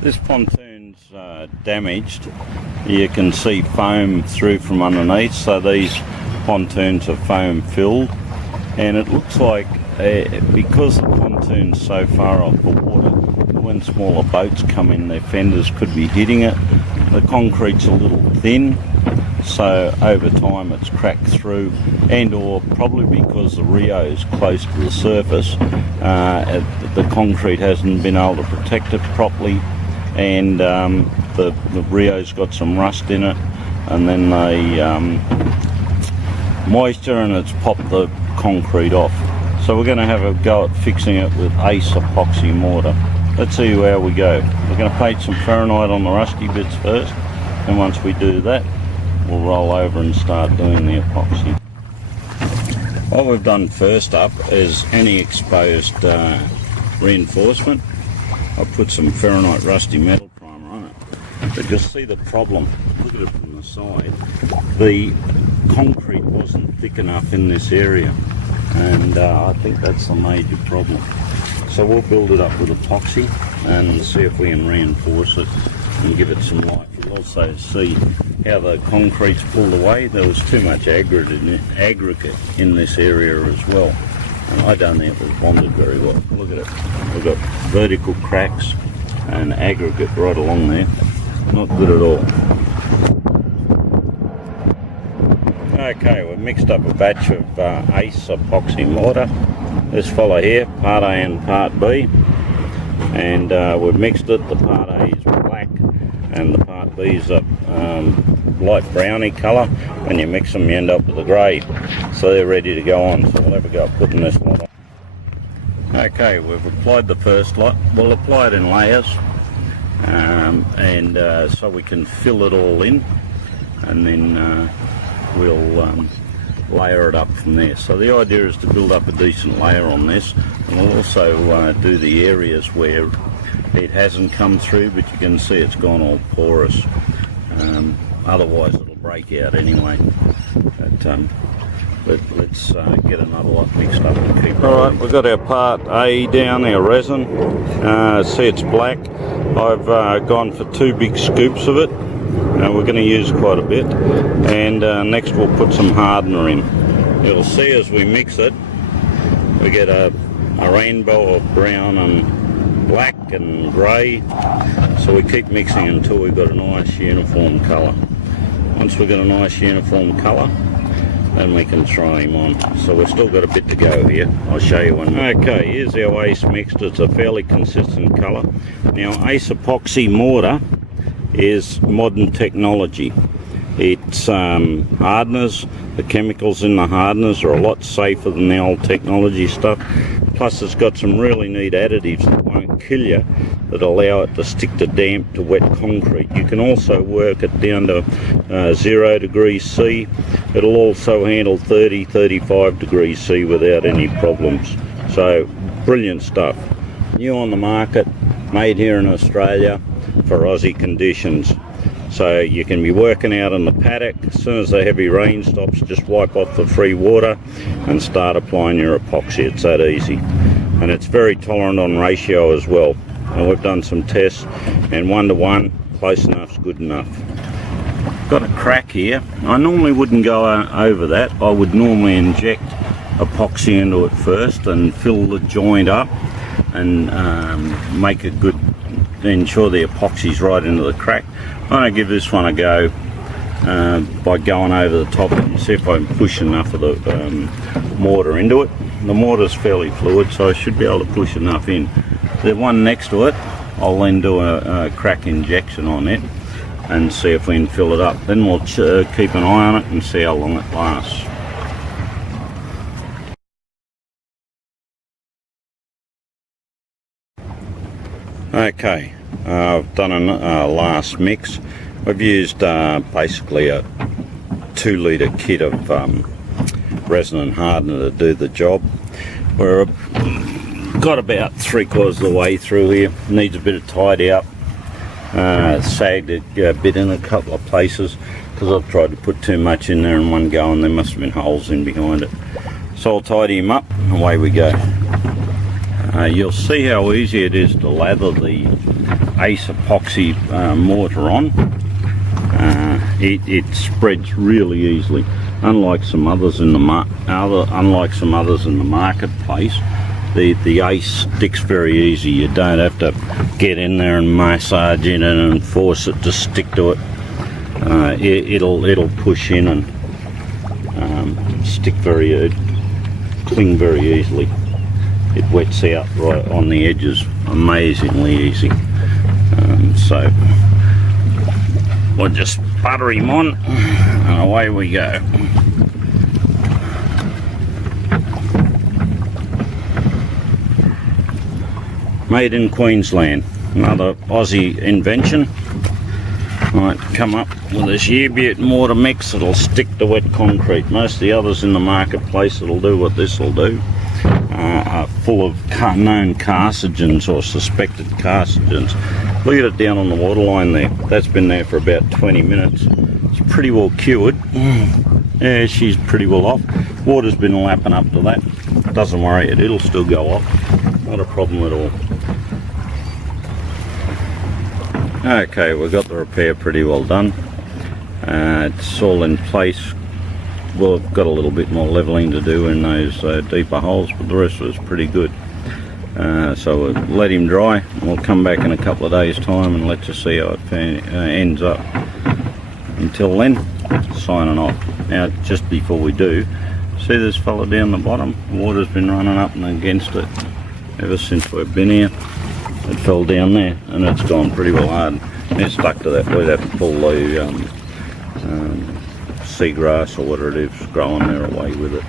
This pontoon's damaged. You can see foam through from underneath, so these pontoons are foam filled, and it looks like because the pontoon's so far off the water, when smaller boats come in, their fenders could be hitting it. The concrete's a little thin, so over time it's cracked through, and or probably because the Rio's close to the surface, the concrete hasn't been able to protect it properly, and the Rio's got some rust in it, and then they moisture, and it's popped the concrete off. So we're going to have a go at fixing it with Ace Epoxy Mortar. Let's see how we go. We're going to paint some Fahrenheit on the rusty bits first, and once we do that, we'll roll over and start doing the epoxy. What we've done first up is any exposed reinforcement. I've put some Fahrenheit rusty metal primer on it. But you'll see the problem. Look at it from the side. The concrete wasn't thick enough in this area, and I think that's the major problem. So we'll build it up with epoxy and see if we can reinforce it and give it some life. You'll also see how the concrete's pulled away. There was too much aggregate in this area as well, and I don't think it was bonded very well. Look at it. We've got vertical cracks and aggregate right along there. Not good at all. Okay, we've mixed up a batch of Ace Epoxy Mortar. This fella here, part A and part B, and we've mixed it. The part A is black and the part B is a light browny colour. When you mix them, you end up with a grey, so they're ready to go on. So we'll have a go at putting this lot on. Okay, we've applied the first lot. We'll apply it in layers, and so we can fill it all in, and then we'll layer it up from there. So the idea is to build up a decent layer on this, and we'll also do the areas where it hasn't come through, but you can see it's gone all porous. Otherwise it'll break out anyway. But let's get another lot mixed up and keep going. Alright, we've got our part A down, our resin. See, it's black. I've gone for 2 big scoops of it. We're going to use quite a bit, and next we'll put some hardener in. You'll see as we mix it, we get a rainbow of brown and black and grey, so we keep mixing until we've got a nice uniform colour. Once we've got a nice uniform colour, then we can try him on. So we've still got a bit to go here. I'll show you one. Okay, here's our Ace mixed. It's a fairly consistent colour. Now, Ace Epoxy Mortar is modern technology. It's hardeners. The chemicals in the hardeners are a lot safer than the old technology stuff. Plus it's got some really neat additives that won't kill you, that allow it to stick to damp to wet concrete. You can also work it down to 0 degrees C. It'll also handle 30-35 degrees C without any problems. So brilliant stuff. New on the market, made here in Australia for Aussie conditions. So you can be working out in the paddock. As soon as the heavy rain stops, just wipe off the free water and start applying your epoxy. It's that easy, and it's very tolerant on ratio as well. And we've done some tests, and 1 to 1, close enough's good enough. Got a crack here. I normally wouldn't go over that. I would normally inject epoxy into it first and fill the joint up and make it good, ensure the epoxy's right into the crack. I'm going to give this one a go by going over the top and see if I can push enough of the mortar into it. The mortar's fairly fluid, so I should be able to push enough in. The one next to it, I'll then do a crack injection on it and see if we can fill it up. Then we'll keep an eye on it and see how long it lasts. Okay, I've done a last mix. I've used basically a 2 litre kit of resin and hardener to do the job. We're got about 3/4 of the way through here. Needs a bit of tidy up. Sagged it a bit in a couple of places because I've tried to put too much in there in one go, and there must have been holes in behind it. So I'll tidy him up and away we go. You'll see how easy it is to lather the Ace Epoxy mortar on. It spreads really easily, unlike some others in the marketplace. The Ace sticks very easy. You don't have to get in there and massage in it and force it to stick to it. It'll push in and stick cling very easily. It wets out right on the edges, amazingly easy. So we'll just butter him on and away we go. Made in Queensland, another Aussie invention. Might come up with this year-butte mortar mix that'll stick to wet concrete. Most of the others in the marketplace that'll do what this will do are full of known carcinogens or suspected carcinogens. Look at it down on the waterline there. That's been there for about 20 minutes. It's pretty well cured. Yeah, she's pretty well off. Water's been lapping up to that. Doesn't worry, it'll still go off. Not a problem at all. Okay, we've got the repair pretty well done. It's all in place. Well, I've got a little bit more levelling to do in those deeper holes, but the rest was pretty good. So we'll let him dry. We'll come back in a couple of days' time and let you see how it ends up. Until then, signing off. Now, just before we do, see this fella down the bottom? Water's been running up and against it ever since we've been here. It fell down there and it's gone pretty well hard. It's stuck to that. We'd have to pull the seagrass or whatever it is growing there away with it.